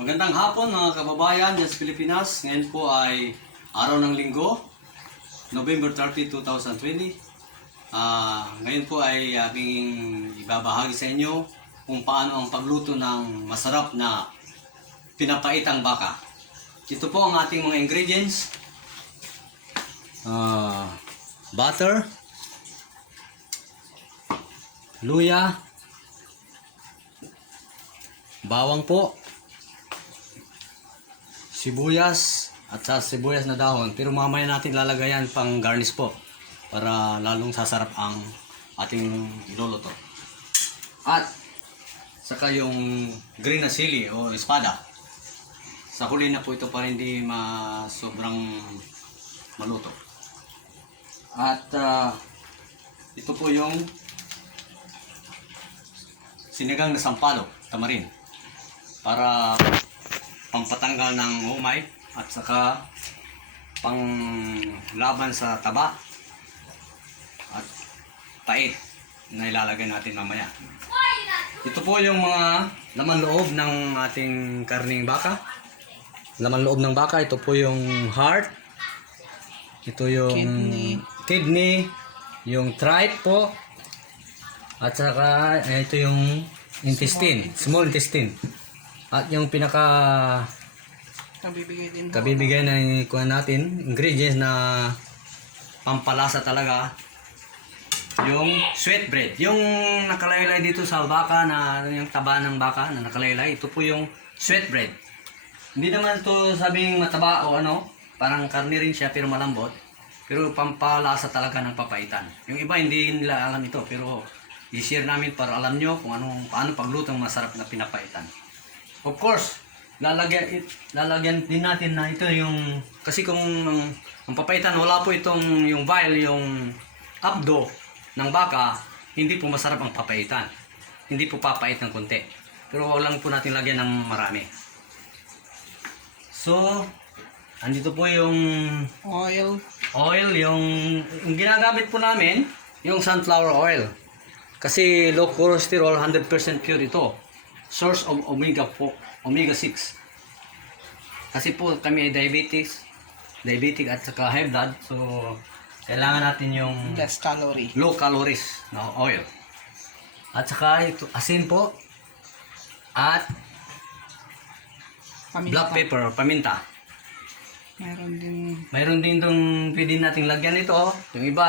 Magandang hapon mga kababayan dyan sa Pilipinas. Ngayon po ay araw ng linggo, November 30, 2020. Ah, ngayon po ay aking ibabahagi sa inyo kung paano ang pagluto ng masarap na pinapaitang baka. Ito po ang ating mga ingredients. Ah, butter, luya, bawang po, sibuyas at sa sibuyas na dahon. Pero mamaya natin lalagayan pang garnish po para lalong sasarap ang ating luluto. At saka yung green na sili o espada. Sa huli na po ito para hindi ma sobrang maluto. At ah, ito po yung sinigang na sampalo, tamarin. Para pampatanggal ng umay at saka pang laban sa taba at tait na ilalagay natin mamaya. Ito po yung mga laman loob ng ating karning baka. Laman loob ng baka, ito po yung heart. Ito yung Kidney. kidney, yung tripe po. At saka eh, ito yung intestine, small intestine. At yung pinaka Nabibigay din po. kabibigay na kuha natin, ingredients na pampalasa talaga, yung sweet bread. Yung nakalaylay dito sa baka na yung taba ng baka na nakalaylay, ito po yung sweet bread. Hindi naman to sabing mataba o ano, parang karne rin siya pero malambot. Pero pampalasa talaga ng papaitan. Yung iba hindi nila alam ito pero i-share namin para alam nyo kung anong, paano pagluto ng masarap na pinapaitan. Of course, lalagyan it, lalagyan din natin na ito yung kasi kung ang, ang papaitan wala po itong yung vial yung abdo ng baka, hindi po masarap ang papaitan. Hindi po papait ng konti. Pero wala lang po natin lagyan ng marami. So, andito po yung Oil. oil, yung, yung ginagamit po namin, yung sunflower oil. Kasi low cholesterol, 100% pure ito. Source of omega 4, omega 6. Kasi po kami ay diabetes, diabetic at saka high blood. So, kailangan natin yung Less calorie. low calories na oil. At saka ito, asin po. At Paminta. black pepper, paminta. Meron din. Mayroon din itong pwede nating lagyan ito. Yung iba,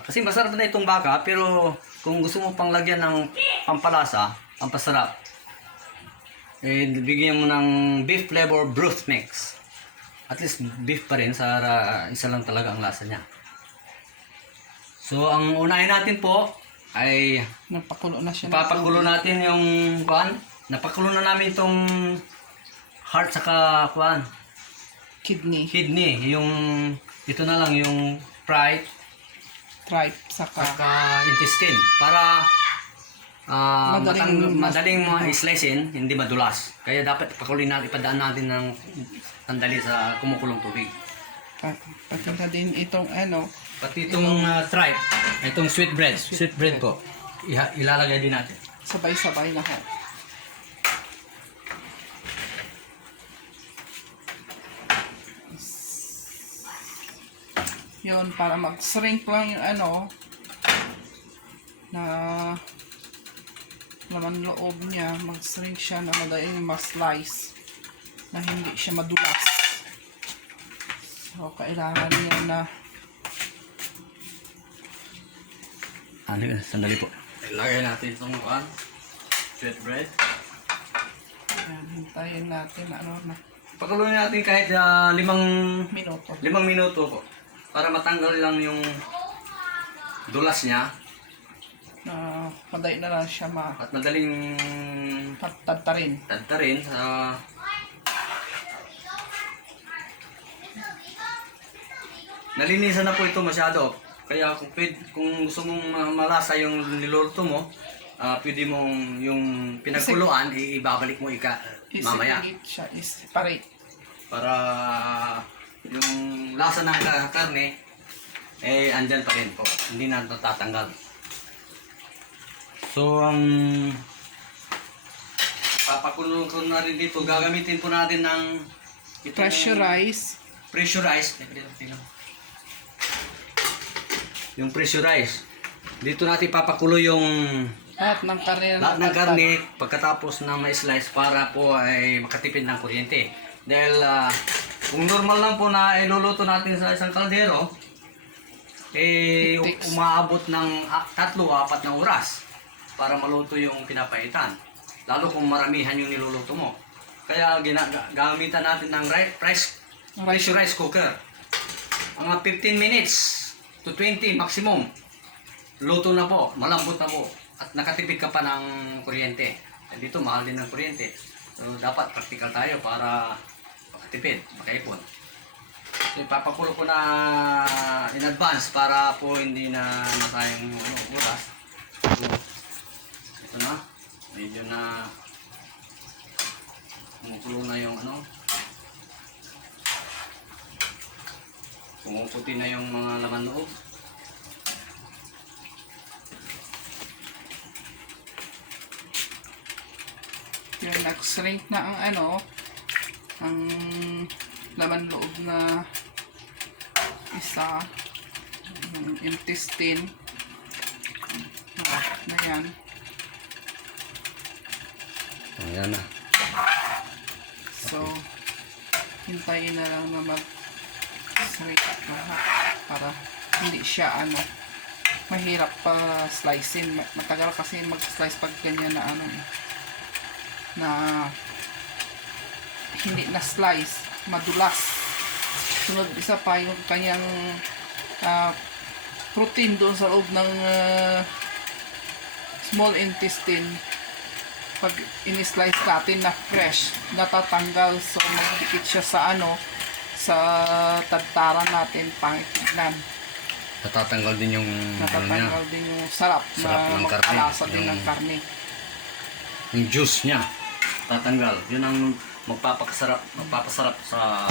kasi masarap na itong baka, pero kung gusto mo pang lagyan ng pampalasa, pampasarap, eh, bigyan mo ng beef flavor broth mix. At least beef pa rin, sa isa lang talaga ang lasa niya. So, ang unahin natin po ay Napakulo na siya. Papakulo natin yung kuan. Napakulo na namin itong heart saka kuan, Kidney. kidney. Yung ito na lang yung pride Tripe. Saka. saka intestine para ah, Madaling- madaling madaling ma-slicein, hindi madulas. Kaya dapat pakulin natin, ipadaan natin ng sandali sa kumukulong tubig. pa- Pati na din itong ano. Pati itong uh, tripe, itong sweet bread, sweet bread po. Iha- ilalagay din natin. Sabay-sabay lahat. Yun, para mag-shrink lang yung ano na laman loob niya, mag-shrink siya na madaling mas-slice na hindi siya madulas. So, kailangan niya na Ano yun? Sandali po. Ilagay natin itong kuan, sweet bread. yan, hintayin natin ano na Pakuluin natin kahit ah, limang minuto. limang minuto po para matanggal lang yung dulas niya Na madali na lang siya at madaling matatarin. tadtarin sa Nalinisan na po ito masyado. Kaya kung, pwede, kung gusto mong ma- malasa yung niluluto mo, ah pwede mong yung pinagkuluan, i- ibabalik mo ika mamaya. Iseparate siya, is-separate. para yung lasa ng ka- karne eh andyan pa rin po hindi na natatanggal so ang papakulo ko na rin dito. Gagamitin po natin ng itong Pressurize. Pressurized. Yung pressurized. Dito natin papakulo yung Lahat ng karne lahat ng karne pagkatapos na ma-slice para po ay makatipid ng kuryente. Dahil ah, kung normal lang po na iluluto natin sa isang kaldero, eh umaabot ng ah, tatlo, apat na oras para maluto yung pinapaitan. Lalo kung maramihan yung niluluto mo. Kaya gina- ga- gamitan natin ng ri- rice, pressurized cooker. Mga 15 minutes to 20 maximum. Luto na po, malambot na po. At nakatipid ka pa ng kuryente. Eh, Dito mahal din ng kuryente. So dapat practical tayo para makatipid, makaipon. So ipapakulo ko na in advance para po hindi na masayang ano, oras. Ito na. Medyo na kumukulo na yung ano. Pumuputi na yung mga laman loob. Yung nag-shrink na ang ano, ang laman loob na isa, yung intestine. Ah, na yan. Ayan na. So, hintayin na lang na mag-shrink lahat para hindi siya ano, mahirap pa slicein. Ma- Matagal kasi mag-slice pag ganyan na ano eh, na hindi na slice, madulas. Sunod isa pa yung kanyang ah, protein doon sa loob ng ah, small intestine pag in-slice natin na fresh, natatanggal. So, magdikit siya sa ano, sa tagtaran natin, pangit tignan. Natatanggal din yung ano. Natatanggal din yung sarap, Sarap na ng karne. din ng karne. Yung juice niya. Tatanggal. Yun ang magpapakasarap, magpapasarap sa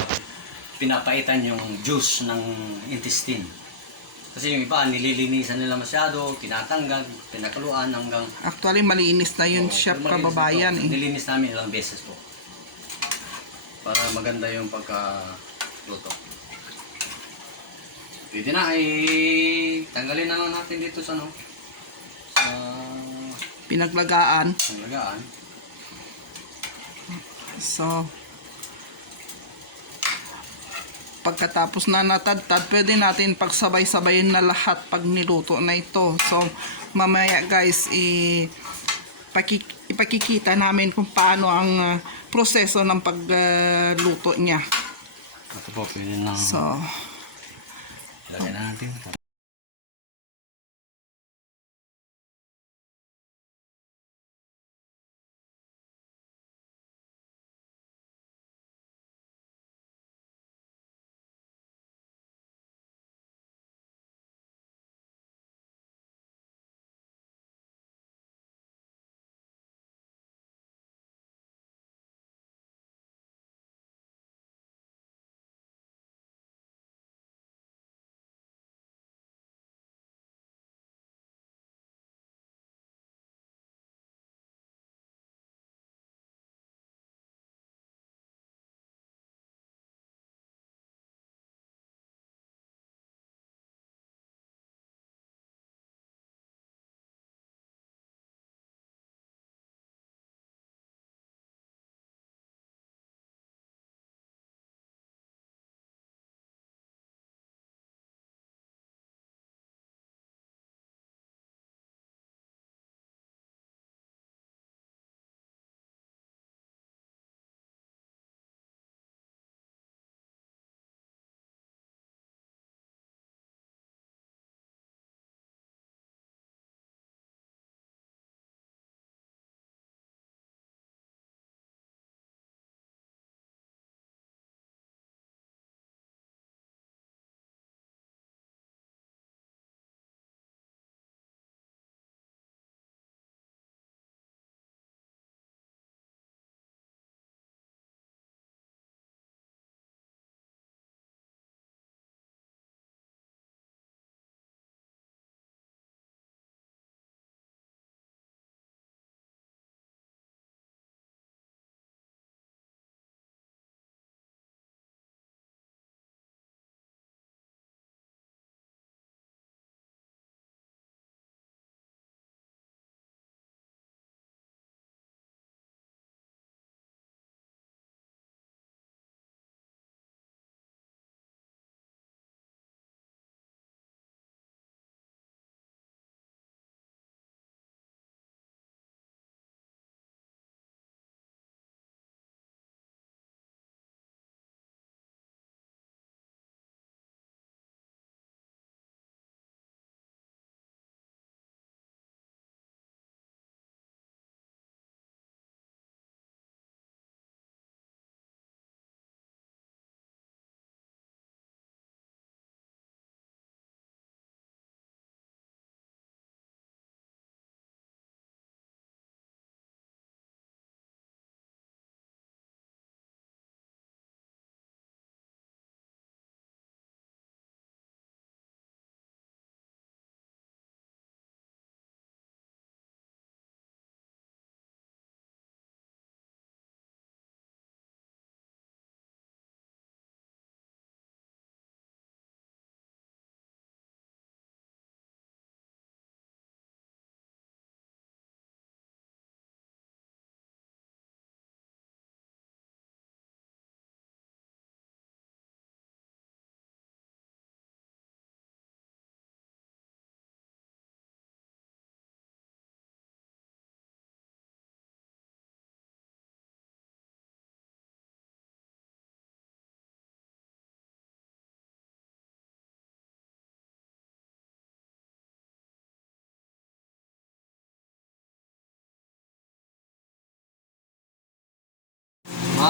pinapaitan yung juice ng intestine. Kasi yung iba, nililinisan nila masyado, tinatanggal, pinakaluan hanggang... Actually, malinis na yun pero malinis kababayan ito. eh. Nilinis namin ilang beses po. Para maganda yung pagka-luto. Pwede na, ay tanggalin na lang natin dito sa ano, sa Pinaglagaan. panglagaan. So, pagkatapos na natadtad, pwede natin pagsabay-sabayin na lahat pag niluto na ito. So, mamaya guys, i pakik- ipakikita namin kung paano ang ah, proseso ng pagluto niya. Ito po, pwede na. So, Lagyan na natin.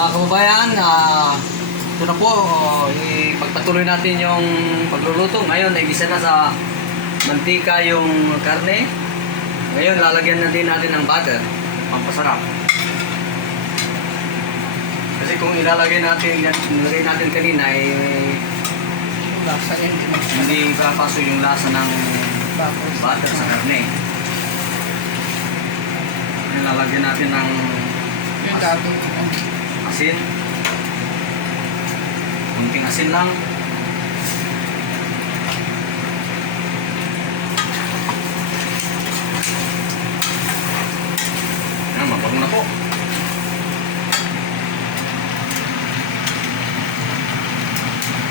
Mga kababayan, ah, ito na po, oh, ipagpatuloy natin yung pagluluto. Ngayon, nagisa na sa mantika yung karne. Ngayon, lalagyan na din natin ng butter, pampasarap. Kasi kung ilalagay natin, nilagay natin kanina, eh, Lasa niya hindi papasok yung lasa ng butter sa karne. Ngayon, lalagyan natin ng Yung asin. Kunting asin lang. Yan, mabango na po.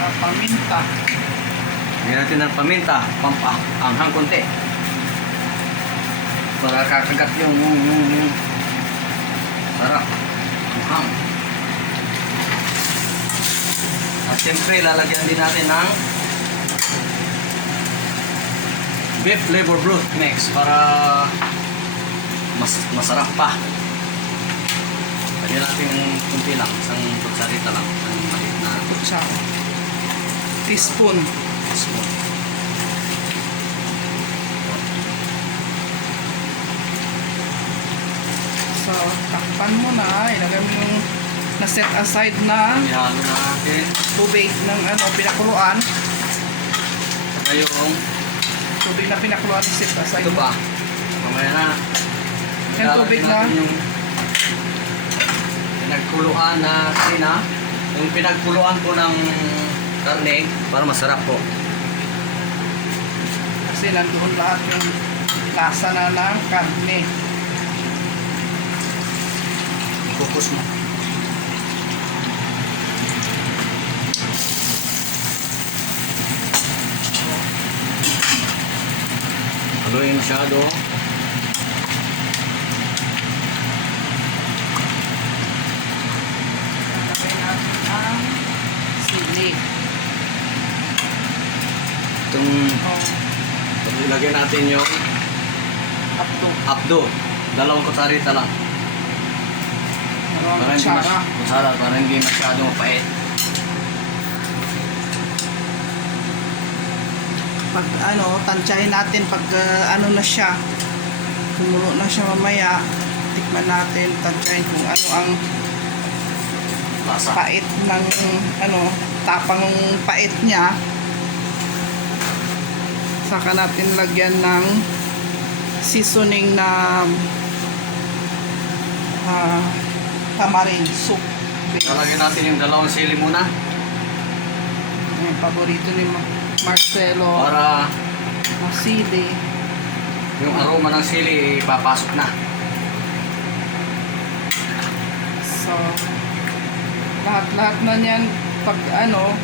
ah, paminta. Lagyan natin ng paminta, pampa, anghang konti. Para kakagat yung, yung, yung, yung sarap. Anghang. At siyempre, lalagyan din natin ng beef flavor broth mix para mas masarap pa. Lagyan natin ng kunti lang, isang kutsarita lang, isang maliit na Kutsara. Teaspoon. spoon. So, takpan mo na. Ilagay mo yung na-set aside na Ihalo na natin. tubig ng ano, pinakuluan. Saka yung Tubig na pinakuluan, set aside ito ba? Mamaya na. Yung tubig na. Yung pinagkuluan na sina. Yung pinagkuluan po ng karne para masarap po. Kasi nandoon lahat yung lasa na ng karne. Focus mo. Ang sili. Itong Oh, ilagay natin yung apdo. abdo. Dalawang kutsarita lang. Dalawang kutsara. kutsara, para hindi masyado mapait. Pag ano, tansyahin natin pag ah, ano na siya. Kumulo na siya mamaya. Tikman natin, tansyahin kung ano ang Lasa. pait ng ano, tapang ng pait niya. Saka natin lagyan ng seasoning na ah, tamarind soup. Lalagyan natin yung dalawang sili muna Yung paborito ni Ma- Marcelo, para masili. yung aroma ng sili papasok na. So, lahat-lahat na niyan pag ano,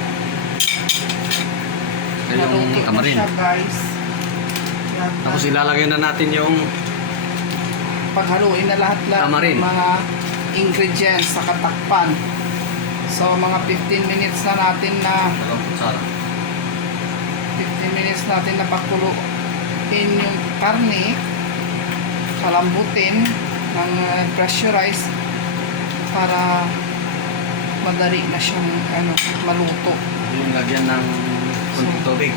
yung naluto na tamarin. siya guys. Tapos ilalagay na natin yung paghaluin na lahat-lahat Tamarin. ng mga ingredients sa katakpan. So, mga 15 minutes na natin na dalawang kutsara. 15 minutes natin na pakuluin yung karne palambutin ng uh, pressurize para madali na siyang ano, maluto. Yung lagyan ng kunting tubig.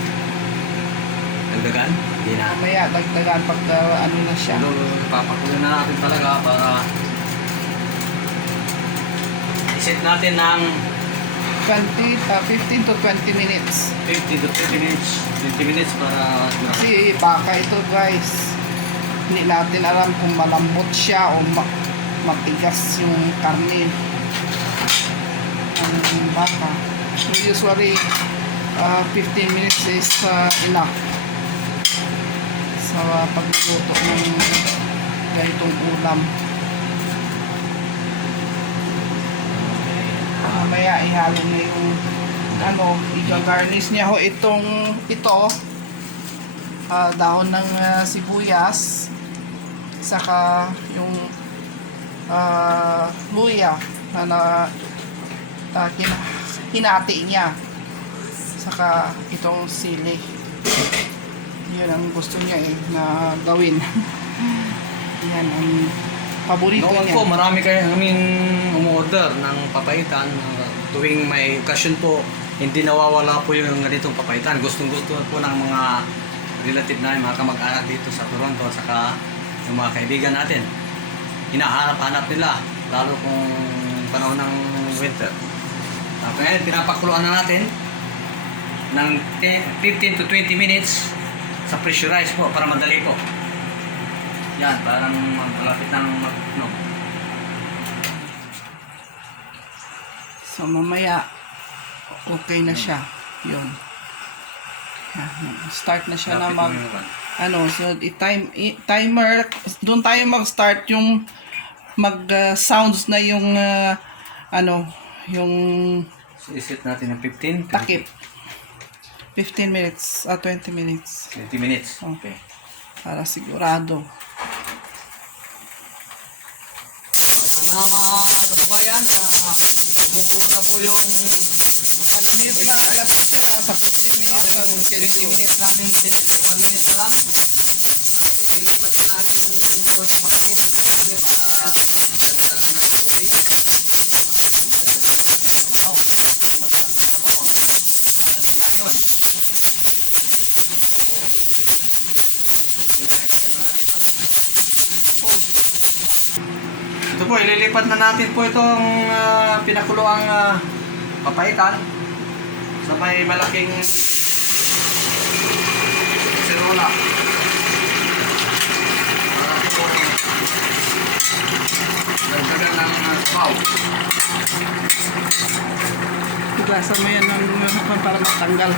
Dagdagan? Hindi na. Mamaya dagdagan pag uh, ano na siya. Pero papakulo na natin talaga para iset natin ng 20, uh, 15 to 20 minutes. 50 to 50 minutes 20 minutes para Kasi baka ito guys, hindi natin alam kung malambot siya o ma- matigas yung karne ng baka. So usually, uh, 15 minutes is uh, enough sa pagluto ng ganitong ulam. Mamaya ihalo na yung ano, i-garnish niya ho itong ito ah, dahon ng ah, sibuyas saka yung ah, luya na, na ah, kina- hinati niya saka itong sili yun ang gusto niya eh na gawin yan ang Paborito Noon niya. po, marami kayo kaming umorder ng papaitan. Uh, tuwing may okasyon po, hindi nawawala po yung ganitong papaitan. Gustong gusto po ng mga relative namin, mga kamag-anak dito sa Toronto, saka yung mga kaibigan natin. Hinahanap-hanap nila, lalo kung panahon ng winter. Uh, ngayon, pinapakuluan na natin ng 10 15 to 20 minutes sa pressurized po para madali po. Yan, parang malapit ng no. So mamaya, okay na siya. Yun. Start na siya na mag, ano, so i-time, timer, doon tayo mag-start yung mag-sounds na yung, ah, ano, yung So, iset natin ng 15, takip. 15 minutes, ah, 20 minutes. 20 minutes. Okay. Para sigurado. Ito na mga kababayan, uh, kumukulo na po yung niyo na, alas na, nasa 15 minutes. yung 20 minutes sinit, 1 minute na lang. Ilipat na natin yung mga. Kasi para dagdagan ng tubig. Ililipat na natin po itong uh, pinakuluang uh, papaitan sa may malaking serula. Dagdagan ng uh, sabaw. Iglasan mo yan ng- para matanggal.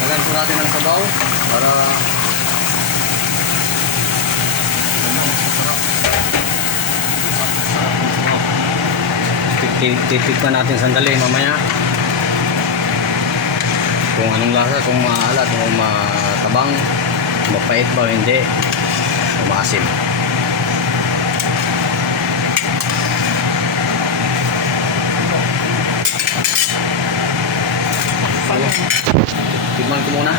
Dagdagan po natin ng sabaw para Titikman natin sandali mamaya kung anong lasa, kung maalat, kung matabang, mapait ba o hindi, maasim. Pag, Tikman ko muna.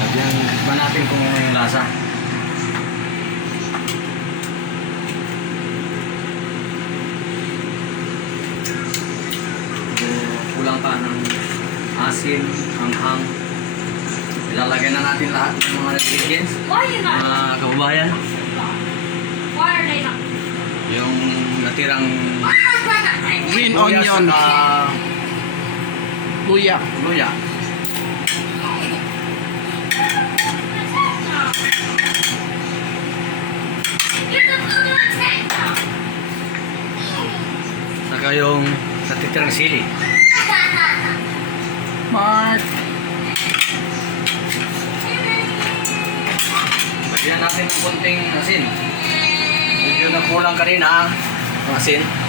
Lagyan, tikman natin kung ano lasa. Kulang pa ng asin, hanghang. Ilalagay na natin lahat ng mga ingredients. Mga kababayan, yung natirang green luya onion, saka luya. luya. Saka yung natitirang sili. Mark. Lagyan natin ng konting asin. Medyo na kulang kanina ang asin.